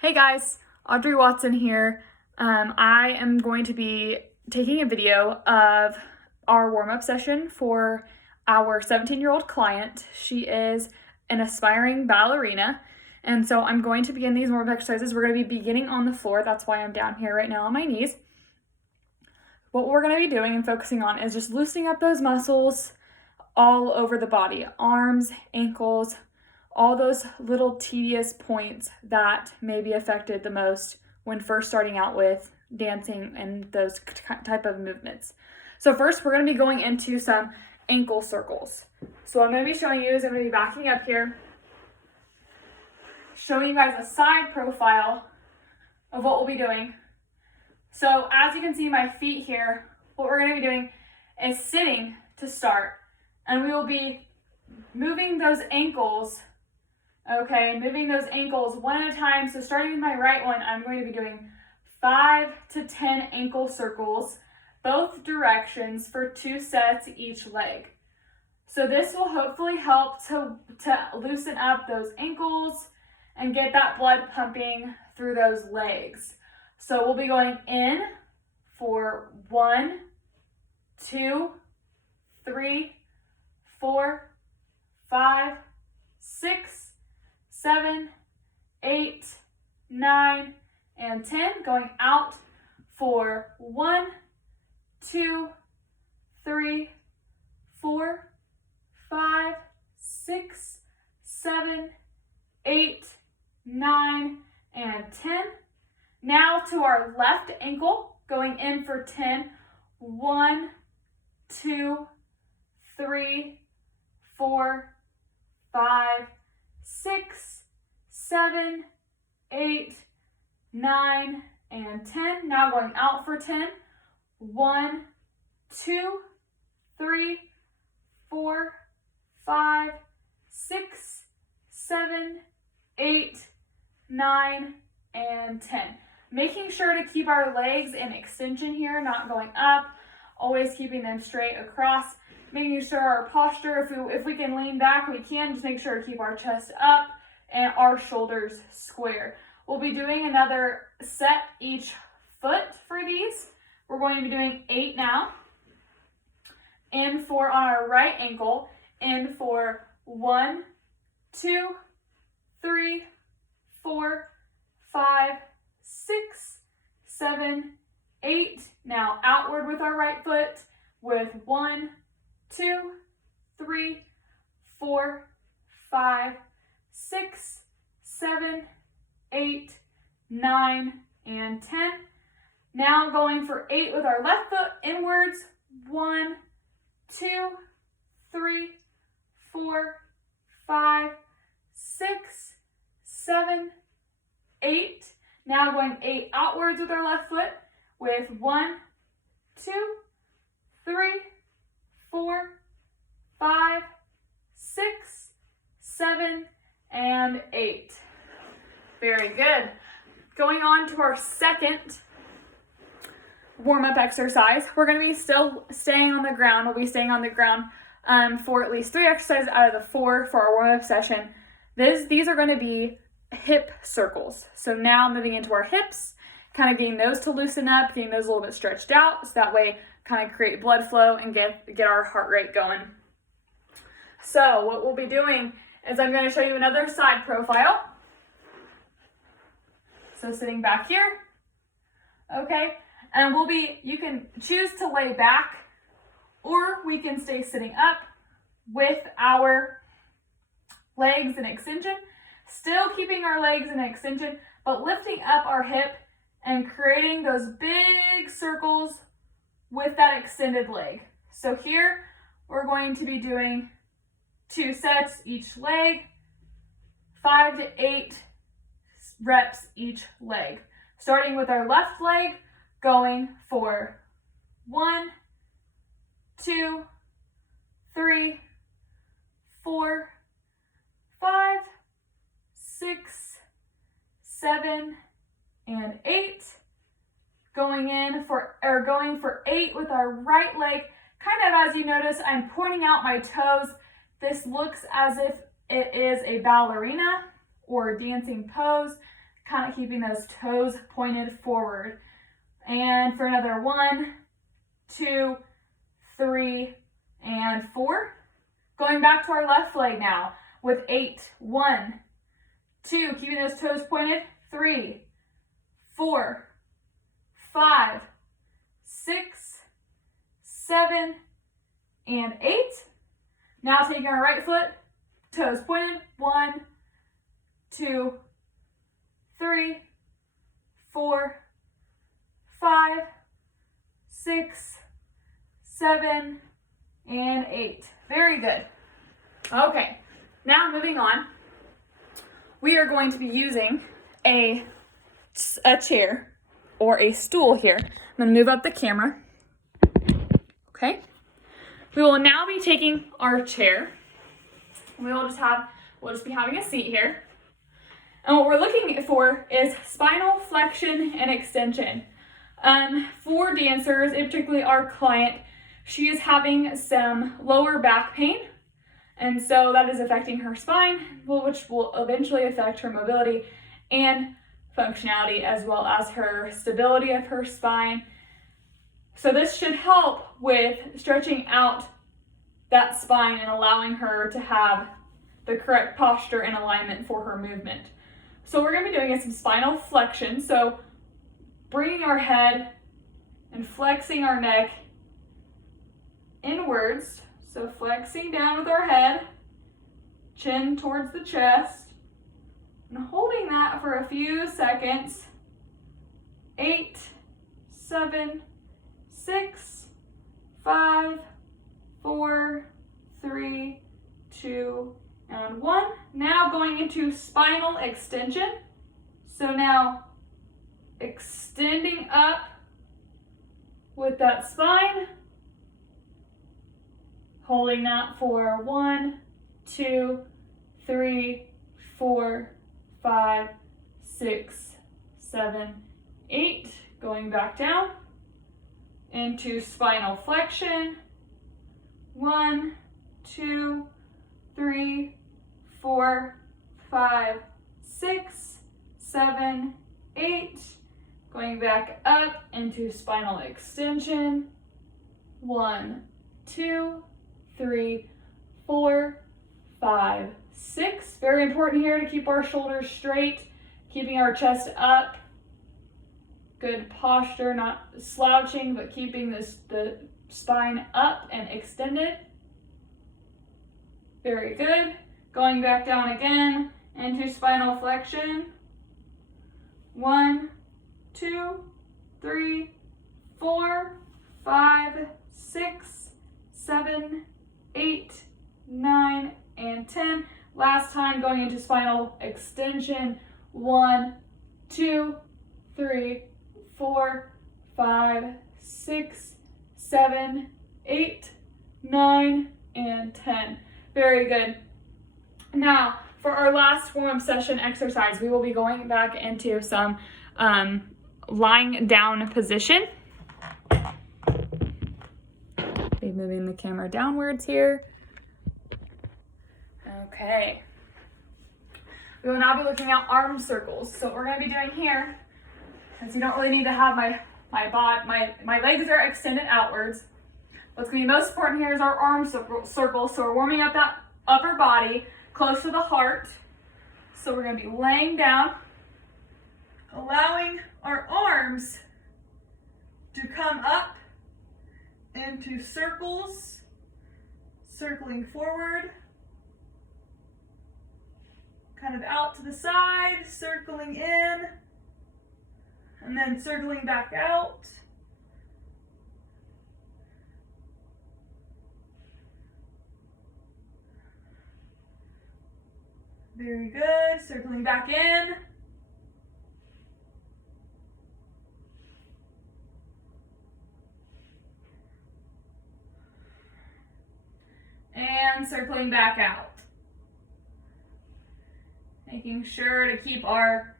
Hey guys, Audrey Watson here. I am going to be taking a video of our warm-up session for our 17-year-old client. She is an aspiring ballerina, and so I'm going to begin these warm-up exercises. We're going to be beginning on the floor. That's why I'm down here right now on my knees. What we're going to be doing and focusing on is just loosening up those muscles all over the body, arms, ankles, all those little tedious points that may be affected the most when first starting out with dancing and those type of movements. So first, we're going to be going into some ankle circles. So what I'm going to be showing you is I'm going to be backing up here, showing you guys a side profile of what we'll be doing. So as you can see my feet here, what we're going to be doing is sitting to start, and we will be moving those ankles. Okay, moving those ankles one at a time. So starting with my right one, I'm going to be doing 5 to 10 ankle circles, both directions for 2 sets each leg. So this will hopefully help to loosen up those ankles and get that blood pumping through those legs. So we'll be going in for 1, 2, 3, 4, 5, 6, 7, 8, 9, and 10. Going out for 1, 2, 3, 4, 5, 6, 7, 8, 9, and 10. Now to our left ankle, going in for 10. 1, 2, 3, 4, 5, 6, 7, 8, 9, and 10. Now going out for 10. 1, 2, 3, 4, 5, 6, 7, 8, 9, and 10. Making sure to keep our legs in extension here, not going up, always keeping them straight across. Making sure our posture, if we can lean back, we can. Just make sure to keep our chest up and our shoulders square. We'll be doing another set each foot for these. We're going to be doing 8 now. In for on our right ankle, in for 1, 2, 3, 4, 5, 6, 7, 8. Now outward with our right foot with 1, 2, 3, 4, 5, 6, 7, 8, 9, and 10. Now going for 8 with our left foot inwards. 1, 2, 3, 4, 5, 6, 7, 8. Now going 8 outwards with our left foot with 1, 2, 3, 4, 5, 6, 7, and 8. Very good. Going on to our second warm-up exercise. We're going to be still staying on the ground. We'll be staying on the ground for at least 3 exercises out of the 4 for our warm-up session. These are going to be hip circles. So now moving into our hips, kind of getting those to loosen up, getting those a little bit stretched out, so that way kind of create blood flow and get our heart rate going. So what we'll be doing is I'm going to show you another side profile. So sitting back here, okay, and you can choose to lay back, or we can stay sitting up with our legs in extension, still keeping our legs in extension, but lifting up our hip and creating those big circles with that extended leg. So here we're going to be doing 2 sets each leg, 5 to 8 reps each leg. Starting with our left leg, going for 1, 2, 3, 4, 5, 6, 7, and 8. Going for 8 with our right leg. Kind of as you notice, I'm pointing out my toes. This looks as if it is a ballerina or dancing pose, kind of keeping those toes pointed forward. And for another 1, 2, 3, and 4. Going back to our left leg now with 8. 1, 2, keeping those toes pointed. 3, 4, 5, 6, 7, and 8. Now taking our right foot, toes pointed. 1, 2, 3, 4, 5, 6, 7, and 8. Very good. Okay, now moving on. We are going to be using a chair or a stool here. I'm going to move up the camera. Okay. We will now be taking our chair. We'll just be having a seat here. And what we're looking for is spinal flexion and extension. For dancers, and particularly our client, she is having some lower back pain. And so that is affecting her spine, which will eventually affect her mobility and functionality, as well as her stability of her spine. So this should help with stretching out that spine and allowing her to have the correct posture and alignment for her movement. So what we're going to be doing is some spinal flexion. So bringing our head and flexing our neck inwards. So flexing down with our head, chin towards the chest, and holding that for a few seconds. 8, 7, 6, 5, 4, 3, 2, and 1. Now going into spinal extension. So now extending up with that spine. Holding that for 1, 2, 3, 4, 5, 6, 7, 8. Going back down into spinal flexion. 1, 2, 3, 4, 5, 6, 7, 8. Going back up into spinal extension. 1, 2, 3, 4, 5, 6. Very important here to keep our shoulders straight, keeping our chest up. Good posture, not slouching, but keeping the spine up and extended. Very good. Going back down again into spinal flexion. 1, 2, 3, 4, 5, 6, 7, 8, 9, and 10. Last time going into spinal extension. 1, 2, 3, 4, 5, 6, 7, 8, 9, and 10. Very good. Now, for our last warm-up session exercise, we will be going back into some lying down position. Be moving the camera downwards here. Okay. We will now be looking at arm circles. So what we're going to be doing here, since you don't really need to have my legs are extended outwards. What's going to be most important here is our arm circle. So we're warming up that upper body close to the heart. So we're going to be laying down, allowing our arms to come up into circles, circling forward, kind of out to the side, circling in, and then circling back out. Very good. Circling back in. And circling back out. Making sure to keep our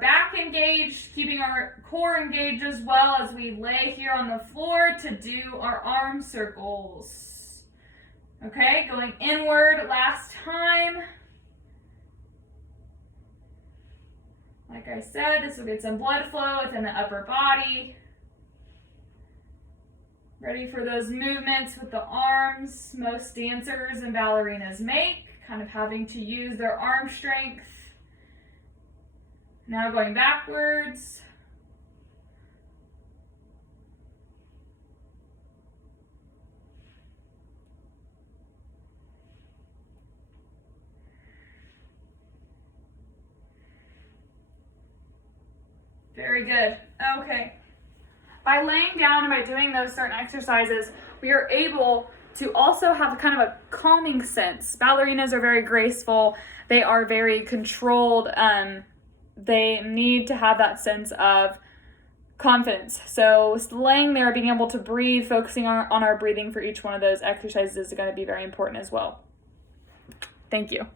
back engaged, keeping our core engaged as well as we lay here on the floor to do our arm circles. Okay, going inward last time. Like I said, this will get some blood flow within the upper body. Ready for those movements with the arms most dancers and ballerinas make, kind of having to use their arm strength. Now going backwards. Very good. Okay. By laying down and by doing those certain exercises, we are able to also have kind of a calming sense. Ballerinas are very graceful. They are very controlled. They need to have that sense of confidence. So laying there, being able to breathe, focusing on our breathing for each one of those exercises is going to be very important as well. Thank you.